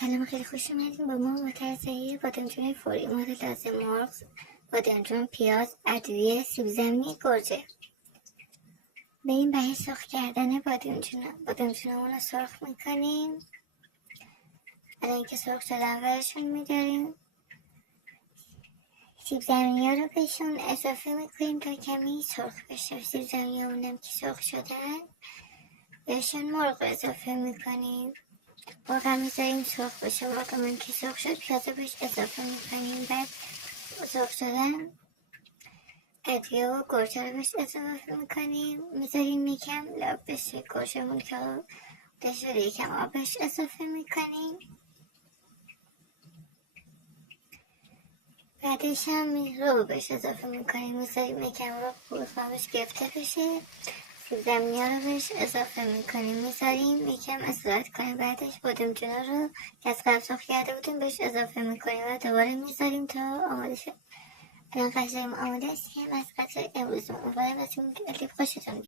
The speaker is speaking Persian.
سلام، خیلی خوش اومدیم با ما مترزایی بادمجون فوری مورد لازم مرغ، بادمجون، پیاز، ادویه، سیب زمینی، گوجه. بریم برای سرخ کردن بادمجونمون رو سرخ میکنیم. الان که سرخ شدن ورشون میداریم. سیب زمینی ها رو بهشون اضافه میکنیم تا کمی سرخ بشه. سیب زمینی همونم که سرخ شدن بهشون مرغ اضافه میکنیم. مرغ هم میذاریم سرخ بشه. مرغ من که سرخ شد پیاز بهش اضافه میکنیم. بعد سرخ شدن ادویه و گوجه رو بهش اضافه میکنیم. میذاریم یکم لاب بشه گوجه‌مون که شده. یکم آب بهش اضافه میکنیم. بعدش هم رو بهش اضافه میکنیم. میذاریم یکم رو قوامش گرفته بشه. سیب زمینی ها رو بهش اضافه میکنیم. میذاریم یکم استراحت کنیم. بعدش بادمجونا رو که از قبل سرخ کرده بودیم بهش اضافه میکنیم و دوباره میذاریم تا آماده شه. الان قشنگ آماده است که از قطع امروز امیدوارم از این کلیپ خوشتون بیاد.